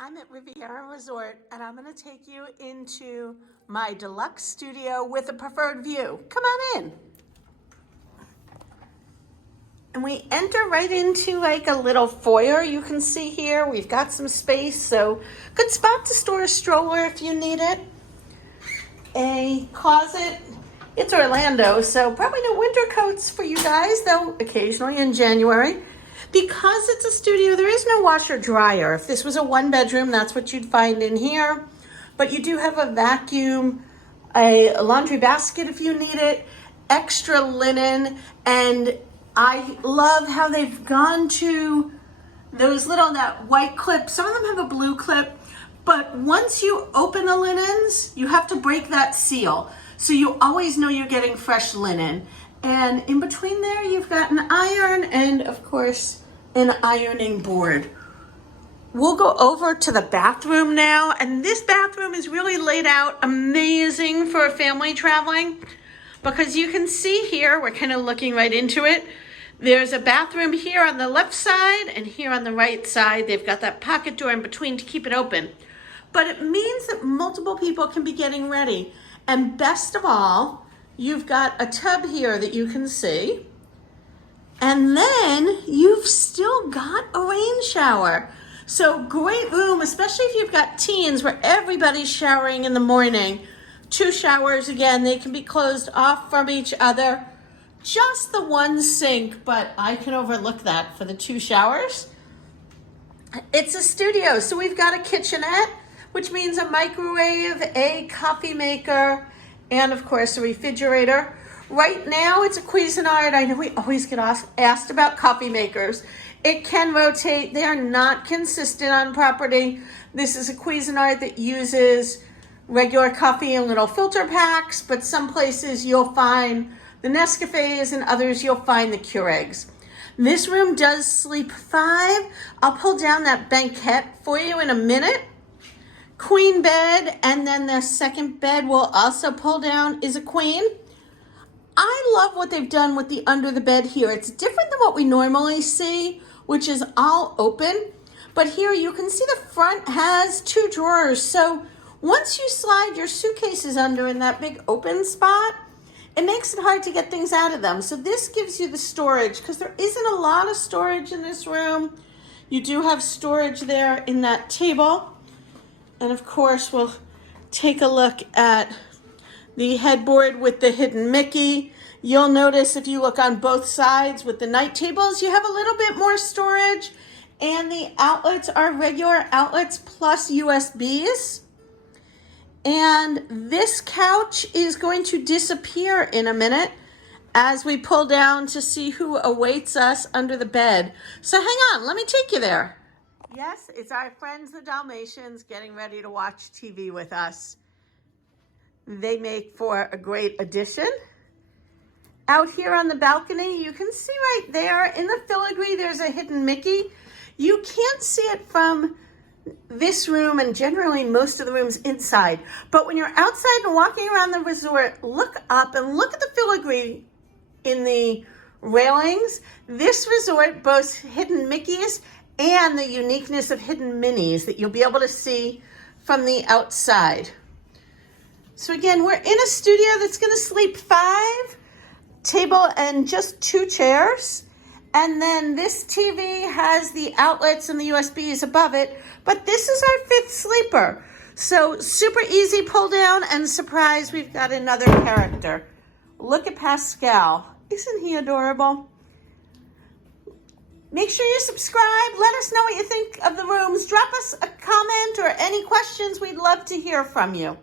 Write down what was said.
I'm at Riviera Resort and I'm going to take you into my deluxe studio with a preferred view. Come on in. And we enter right into like a little foyer. You can see here we've got some space, so good spot to store a stroller if you need it. A closet. It's Orlando, so probably no winter coats for you guys, though occasionally in January. Because it's a studio, there is no washer dryer. If this was a one bedroom, that's what you'd find in here. But you do have a vacuum, a laundry basket if you need it, extra linen, and I love how they've gone to those that white clip. Some of them have a blue clip, but once you open the linens, you have to break that seal. So you always know you're getting fresh linen. And in between there, you've got an iron and, of course, an ironing board. We'll go over to the bathroom now. And this bathroom is really laid out amazing for a family traveling, because you can see here, we're kind of looking right into it. There's a bathroom here on the left side and here on the right side. They've got that pocket door in between to keep it open. But it means that multiple people can be getting ready. And best of all, you've got a tub here that you can see. And then you've still got a rain shower. So great room, especially if you've got teens where everybody's showering in the morning. 2 showers, again, they can be closed off from each other. Just the one sink, but I can overlook that for the 2 showers. It's a studio, so we've got a kitchenette, which means a microwave, a coffee maker, and of course a refrigerator. Right now it's a Cuisinart. I know we always get asked about coffee makers. It can rotate. They are not consistent on property. This is a Cuisinart that uses regular coffee in little filter packs, but some places you'll find the Nescafes and others you'll find the Keurigs. This room does sleep 5. I'll pull down that banquette for you in a minute. Queen bed, and then the second bed we'll also pull down is a queen. I love what they've done with the under the bed here. It's different than what we normally see, which is all open. But here you can see the front has 2 drawers. So once you slide your suitcases under in that big open spot, it makes it hard to get things out of them. So this gives you the storage, because there isn't a lot of storage in this room. You do have storage there in that table. And of course, we'll take a look at the headboard with the hidden Mickey. You'll notice if you look on both sides with the night tables, you have a little bit more storage. And the outlets are regular outlets plus USBs. And this couch is going to disappear in a minute as we pull down to see who awaits us under the bed. So hang on, let me take you there. Yes, it's our friends the Dalmatians getting ready to watch TV with us. They make for a great addition. Out here on the balcony, you can see right there in the filigree, there's a hidden Mickey. You can't see it from this room and generally most of the rooms inside. But when you're outside and walking around the resort, look up and look at the filigree in the railings. This resort boasts hidden Mickeys and the uniqueness of hidden Minnies that you'll be able to see from the outside. So again, we're in a studio that's going to sleep 5, table and just 2 chairs. And then this TV has the outlets and the USBs above it, but this is our 5th sleeper. So super easy pull down, and surprise, we've got another character. Look at Pascal. Isn't he adorable? Make sure you subscribe. Let us know what you think of the rooms. Drop us a comment or any questions. We'd love to hear from you.